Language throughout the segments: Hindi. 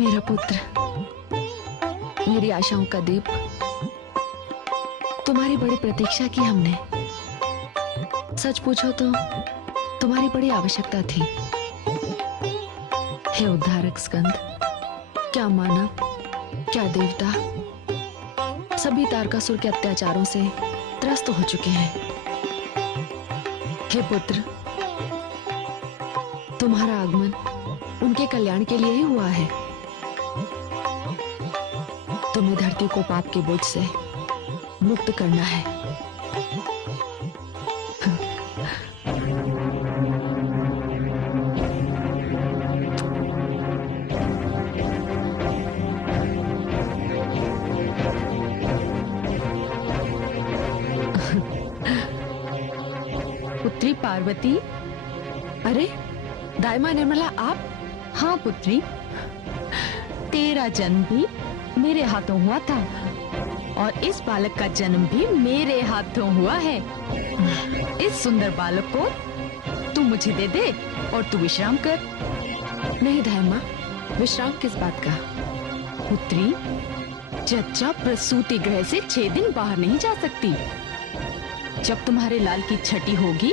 मेरा पुत्र, मेरी आशाओं का दीप, तुम्हारी बड़ी प्रतीक्षा की हमने। सच पूछो तो तुम्हारी बड़ी आवश्यकता थी। हे उद्धारक स्कंद, क्या मानव, क्या देवता, सभी तारकासुर के अत्याचारों से त्रस्त हो चुके हैं। हे पुत्र, तुम्हारा आगमन उनके कल्याण के लिए ही हुआ है। तुम्हें धरती को पाप के बोझ से मुक्त करना है। पुत्री पार्वती। अरे दाइमा निर्मला, आप? हाँ पुत्री, तेरा जन्म भी मेरे हाथों हुआ था और इस बालक का जन्म भी मेरे हाथों हुआ है। इस सुंदर बालक को तू मुझे दे दे और तू विश्राम कर। नहीं दाइमा, विश्राम किस बात का? पुत्री, जच्चा प्रसूति गृह से 6 दिन बाहर नहीं जा सकती। जब तुम्हारे लाल की छठी होगी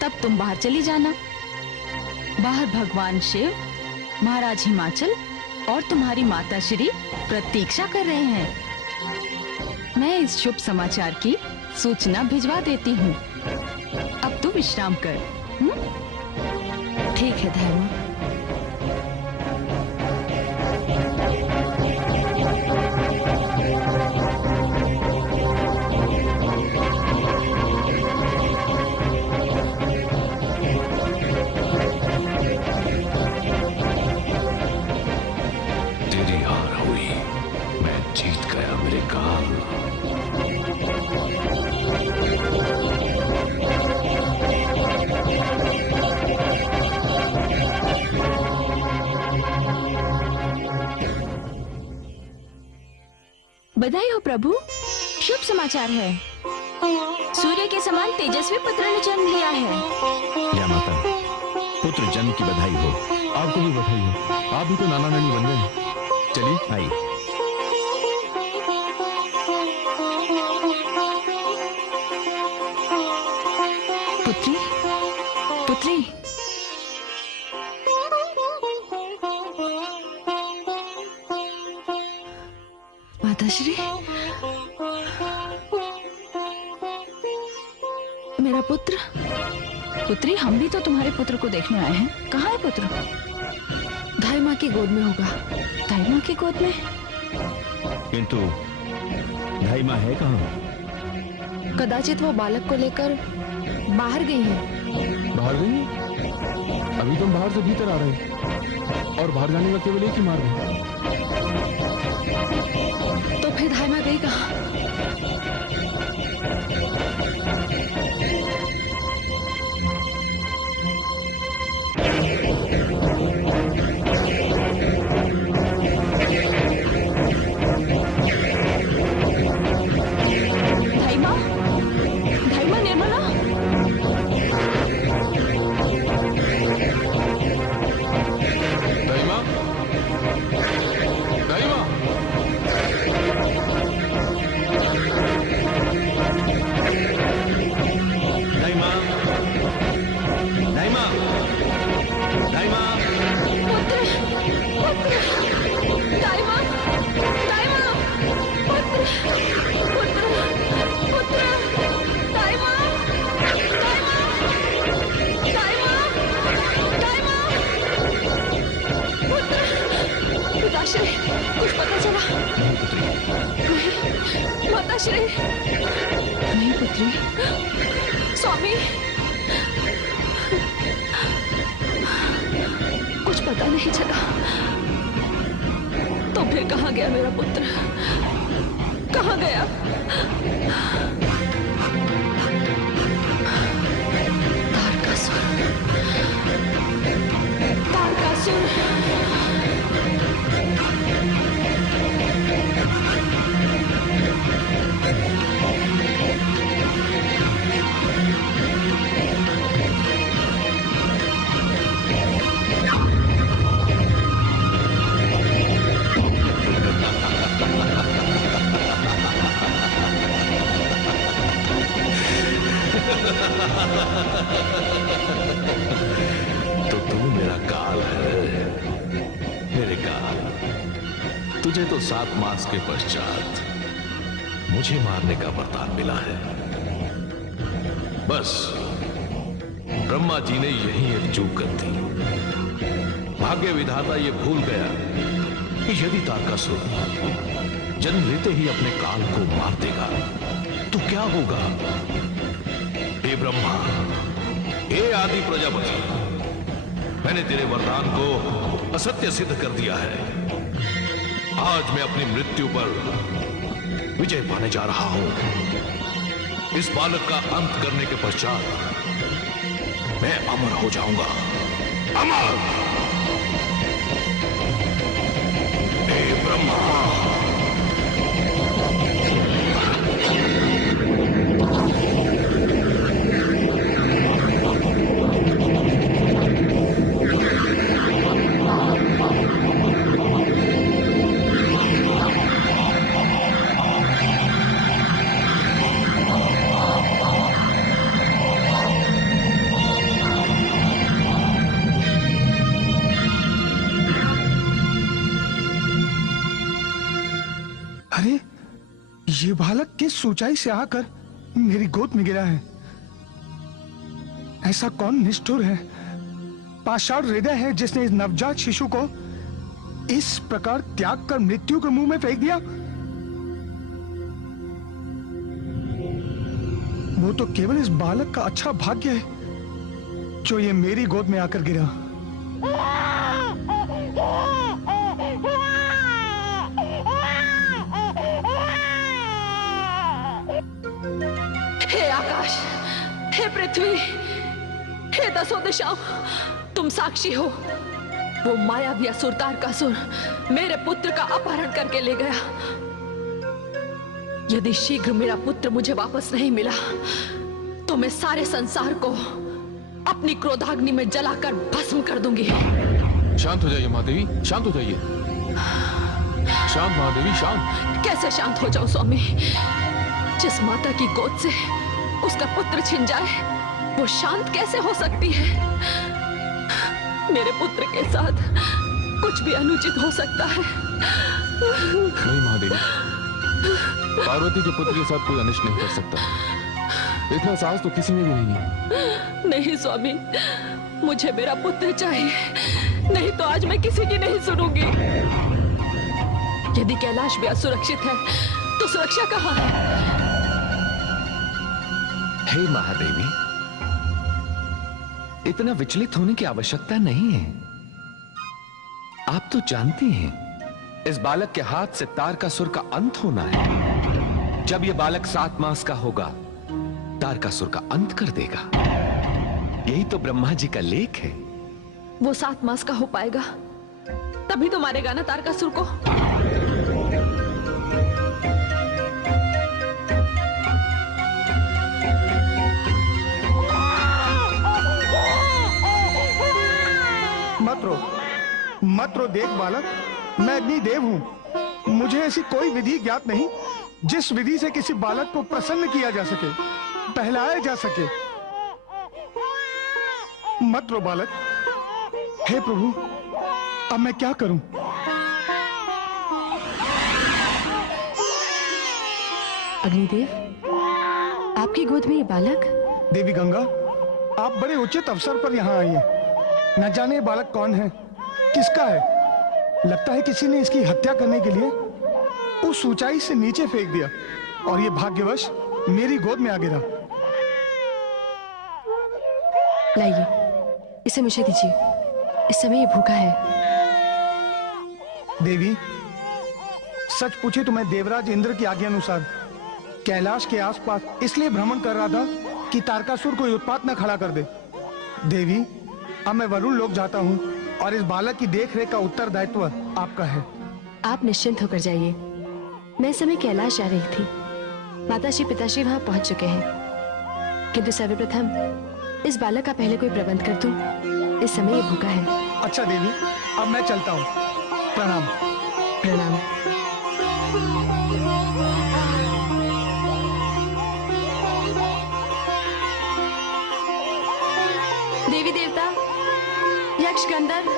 तब तुम बाहर चली जाना। बाहर भगवान शिव, महाराज हिमाचल और तुम्हारी माता श्री प्रतीक्षा कर रहे हैं। मैं इस शुभ समाचार की सूचना भिजवा देती हूँ। अब तू विश्राम कर। ठीक है धर्मा। तेरी हार हुई, मैं जीत गया मेरे काल। बधाई हो प्रभु, शुभ समाचार है। सूर्य के समान तेजस्वी पुत्र ने जन्म लिया है। या माता, पुत्र जन्म की बधाई हो। आपको भी बधाई हो, आप भी तो नाना नानी बन गए। चलिए आइए। पुत्री, पुत्री, माताश्री, मेरा पुत्र। पुत्री, हम भी तो तुम्हारे पुत्र को देखने आए हैं। कहाँ है पुत्र? धाई माँ की गोद में होगा। दाई माँ की गोद में? किंतु ढाई माँ है कहाँ? कदाचित वो बालक को लेकर बाहर गई हैं। बाहर गई? अभी तो हम बाहर से भीतर आ रहे हैं और बाहर जाने का केवल एक ही मार्ग है। तो फिर धाई माँ गई कहाँ? कुछ पता चला? नहीं माताश्री, नहीं पुत्री। स्वामी, कुछ पता नहीं चला। तो फिर कहाँ गया मेरा पुत्र? कहाँ गया? तारकासुर, तारकासुर। तो तू मेरा काल है, मेरे काल। तुझे तो 7 मास के पश्चात मुझे मारने का वरदान मिला है। बस ब्रह्मा जी ने यही एक चूक कर दी। भाग्य विधाता ये भूल गया कि यदि तारकासुर जन्म लेते ही अपने काल को मार देगा तो क्या होगा। हे ब्रह्मा, हे आदि प्रजापति, मैंने तेरे वरदान को असत्य सिद्ध कर दिया है। आज मैं अपनी मृत्यु पर विजय पाने जा रहा हूं। इस बालक का अंत करने के पश्चात मैं अमर हो जाऊंगा। अमर। हे ब्रह्मा। अरे ये बालक किस ऊंचाई से आकर मेरी गोद में गिरा है। ऐसा कौन निष्ठुर है, पाषाण हृदय है, जिसने इस नवजात शिशु को इस प्रकार त्याग कर मृत्यु के मुंह में फेंक दिया। वो तो केवल इस बालक का अच्छा भाग्य है जो ये मेरी गोद में आकर गिरा। हे आकाश, हे पृथ्वी, हे 10 दिशाओं, तुम साक्षी हो। वो मायावी असुर तारकासुर मेरे पुत्र का अपहरण करके ले गया। यदि शीघ्र मेरा पुत्र मुझे वापस नहीं मिला तो मैं सारे संसार को अपनी क्रोधाग्नि में जलाकर भस्म कर दूंगी। शांत हो जाइए महादेवी, शांत हो जाइए। शांत महादेवी, शांत। कैसे शांत हो जाऊं स्वामी? जिस माता की गोद से उसका पुत्र छिन जाए वो शांत कैसे हो सकती है? मेरे पुत्र के साथ कुछ भी अनुचित हो सकता है। नहीं महादेवी, पार्वती के पुत्र के साथ कोई अनिष्ट नहीं कर सकता। इतना साहस तो किसी में भी नहीं है। नहीं स्वामी, मुझे मेरा पुत्र चाहिए, नहीं तो आज मैं किसी की नहीं सुनूंगी। यदि कैलाश भी असुरक्षित है तो सुरक्षा कहाँ है? हे महादेवी, इतना विचलित होने की आवश्यकता नहीं है। आप तो जानती हैं इस बालक के हाथ से तारकासुर का अंत होना है। जब यह बालक 7 मास का होगा तारकासुर का अंत कर देगा। यही तो ब्रह्मा जी का लेख है। वो 7 मास का हो पाएगा तभी तो मारेगा ना तारकासुर को। मत रो देख बालक, मैं अग्निदेव हूँ। मुझे ऐसी कोई विधि ज्ञात नहीं जिस विधि से किसी बालक को प्रसन्न किया जा सके, बहलाया जा सके। मत रो बालक। हे प्रभु, अब मैं क्या करूं? अग्निदेव, आपकी गोद में ये बालक? देवी गंगा, आप बड़े उचित अवसर पर यहाँ आई हैं। न जाने ये बालक कौन है, किसका है। लगता है किसी ने इसकी हत्या करने के लिए उस ऊंचाई से नीचे फेंक दिया और ये भाग्यवश मेरी गोद में आ गिरा। लाइए, इसे मुझे दीजिए। इस समय ये भूखा है। देवी, सच पूछे तो मैं देवराज इंद्र की आज्ञा अनुसार कैलाश के आसपास इसलिए भ्रमण कर रहा था कि तारकासुर को उत्पात न खड़ा कर दे। देवी, अब मैं वरुण लोक जाता हूँ और इस बालक की देखरेख का उत्तरदायित्व आपका है। आप निश्चिंत होकर जाइए। मैं इस समय कैलाश जा रही थी। माताश्री पिताश्री वहां पहुंच चुके हैं, किंतु सर्वप्रथम इस बालक का पहले कोई प्रबंध कर दूं। इस समय ये भूखा है। अच्छा देवी, अब मैं चलता हूँ। प्रणाम। प्रणाम। यक्ष गंधर्व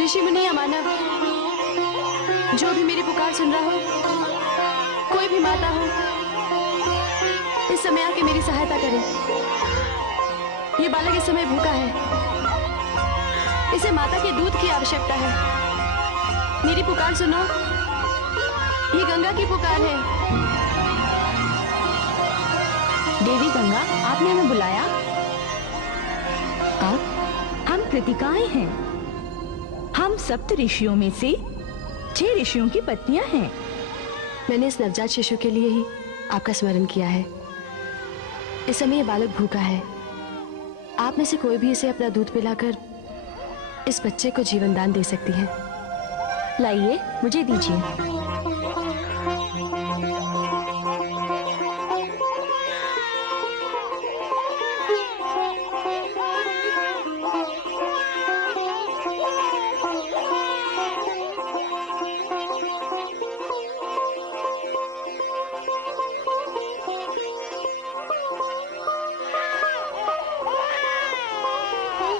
ऋषि मुनि या मानव जो भी मेरी पुकार सुन रहा हो, कोई भी माता हो, इस समय आके मेरी सहायता करे। ये बालक इस समय भूखा है, इसे माता के दूध की आवश्यकता है। मेरी पुकार सुनो, ये गंगा की पुकार है। देवी गंगा, आपने हमें बुलाया? हम कृतिकाएं हैं। हम सप्त ऋषियों में से 6 ऋषियों की पत्नियां हैं। मैंने इस नवजात शिशु के लिए ही आपका स्मरण किया है। इस समय ये बालक भूखा है। आप में से कोई भी इसे अपना दूध पिलाकर इस बच्चे को जीवन दान दे सकती है। लाइए, मुझे दीजिए।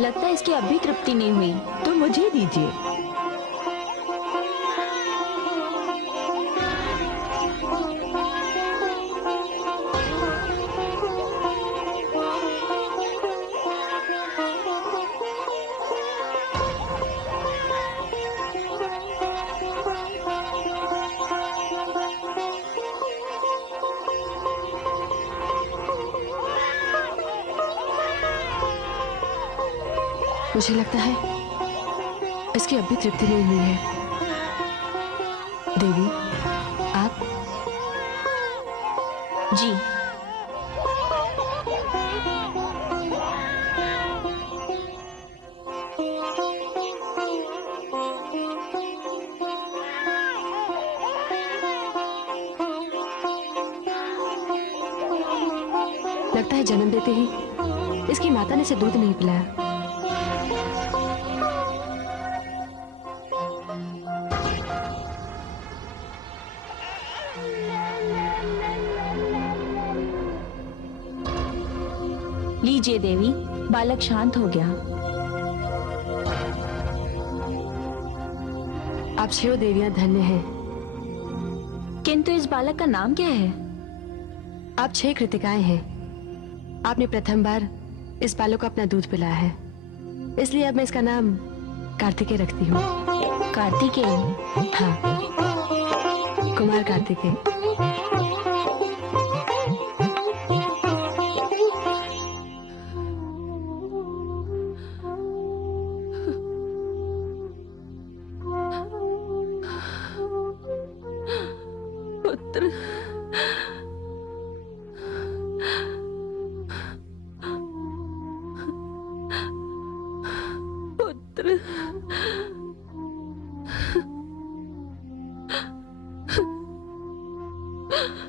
लगता है इसकी अब भी तृप्ति नहीं हुई, तो मुझे दीजिए। मुझे लगता है इसकी अब भी तृप्ति नहीं हुई है। देवी, आप? जी। लगता है जन्म देते ही इसकी माता ने इसे दूध नहीं पिलाया। लीजिए देवी, बालक शांत हो गया। आप 6 देवियां धन्य हैं। किंतु इस बालक का नाम क्या है? आप 6 कृतिकाएं हैं। आपने प्रथम बार इस बालक को अपना दूध पिलाया है, इसलिए अब मैं इसका नाम कार्तिकेय रखती हूँ। कार्तिकेय? हाँ, कुमार कार्तिकेय। पुत्र, पुत्र,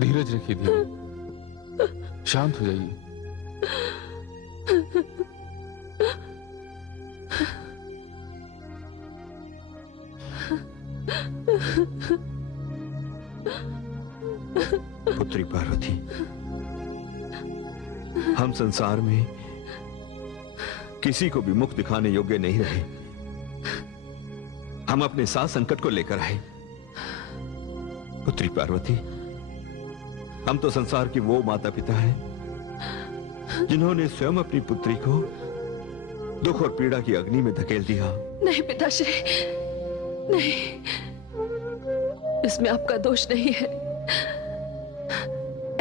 धीरज रखिए देवी, शांत हो जाइए। पुत्री पार्वती, हम संसार में किसी को भी मुख दिखाने योग्य नहीं रहे। हम अपने साथ संकट को लेकर आए। पुत्री पार्वती, हम तो संसार की वो माता पिता हैं जिन्होंने स्वयं अपनी पुत्री को दुख और पीड़ा की अग्नि में धकेल दिया। नहीं पिताश्री, नहीं, इसमें आपका दोष नहीं है।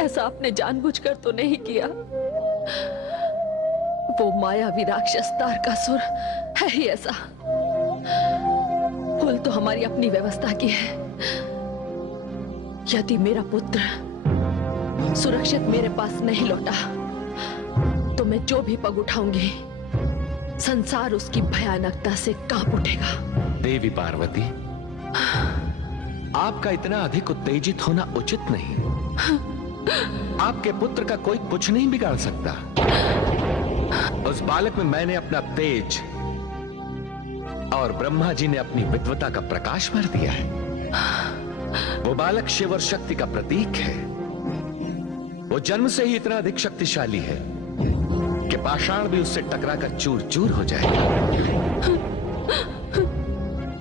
ऐसा आपने जानबूझकर तो नहीं किया। वो मायावी राक्षस तारकासुर है ही ऐसा। भूल तो हमारी अपनी व्यवस्था की है। यदि मेरा पुत्र सुरक्षित मेरे पास नहीं लौटा तो मैं जो भी पग उठाऊंगी संसार उसकी भयानकता से कांप उठेगा। देवी पार्वती, आपका इतना अधिक उत्तेजित होना उचित नहीं। आपके पुत्र का कोई कुछ नहीं बिगाड़ सकता। उस बालक में मैंने अपना तेज और ब्रह्मा जी ने अपनी विद्वता का प्रकाश भर दिया है। वो बालक शिव और शक्ति का प्रतीक है। वो जन्म से ही इतना अधिक शक्तिशाली है कि पाषाण भी उससे टकराकर चूर चूर हो जाएगा।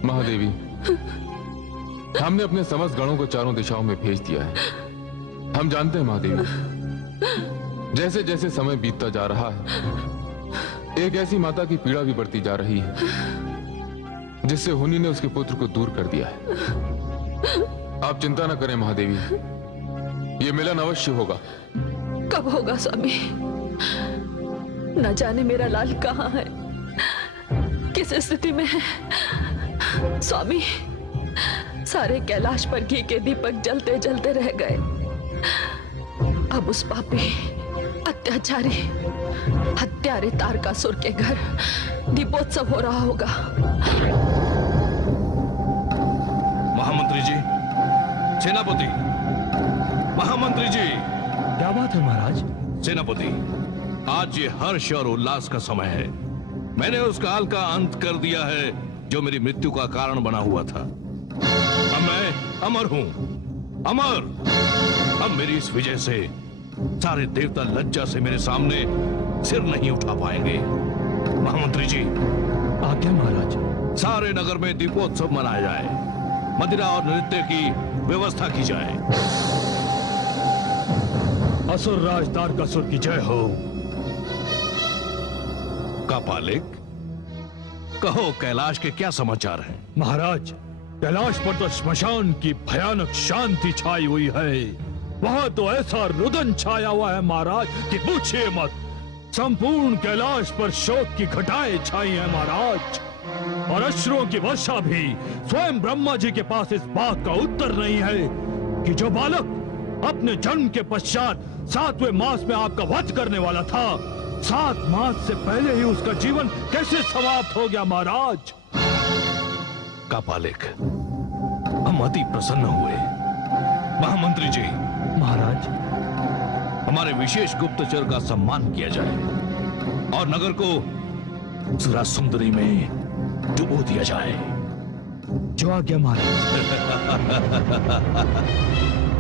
महादेवी, हमने अपने समस्त गणों को चारों दिशाओं में भेज दिया है। हम जानते हैं महादेवी, जैसे जैसे समय बीतता जा रहा है, एक ऐसी माता की पीड़ा भी बढ़ती जा रही है जिससे हुनी ने उसके पुत्र को दूर कर दिया है। आप चिंता न करें महादेवी, ये मिलन अवश्य होगा। कब होगा स्वामी? न जाने मेरा लाल कहाँ है, किस स्थिति में है। स्वामी, सारे कैलाश पर घी के दीपक जलते जलते रह गए। अब उस पापी, अत्याचारी, हत्यारे तारकासुर के घर दीपोत्सव हो रहा होगा। महामंत्री जी, सेनापति, महामंत्री जी। क्या बात है महाराज? सेनापति, आज ये हर्ष और उल्लास का समय है। मैंने उस काल का अंत कर दिया है जो मेरी मृत्यु का कारण बना हुआ था। अब मैं अमर हूं, अमर। अब मेरी इस विजय से सारे देवता लज्जा से मेरे सामने सिर नहीं उठा पाएंगे। महामंत्री जी, आज्ञा महाराज। सारे नगर में दीपोत्सव मनाया जाए, मदिरा और नृत्य की व्यवस्था की जाए। असुर राज तारकासुर की जय हो। कापालिक, कहो कैलाश के क्या समाचार हैं? महाराज, कैलाश पर तो श्मशान की भयानक शांति छाई हुई है। वहां तो ऐसा रुदन छाया हुआ है महाराज कि पूछिए मत। संपूर्ण कैलाश पर शोक की घटाएं छाई हैं महाराज, और अश्रुओं की वर्षा भी। स्वयं ब्रह्मा जी के पास इस बात का उत्तर नहीं है कि जो बालक अपने जन्म के पश्चात 7वें मास में आपका वध करने वाला था, 7 मास से पहले ही उसका जीवन कैसे समाप्त हो गया महाराज। कापालिक, हम अति प्रसन्न हुए। महामंत्री जी, महाराज, हमारे विशेष गुप्तचर का सम्मान किया जाए और नगर को सुरा सुंदरी में डुबो दिया जाए। जो आज्ञा महाराज।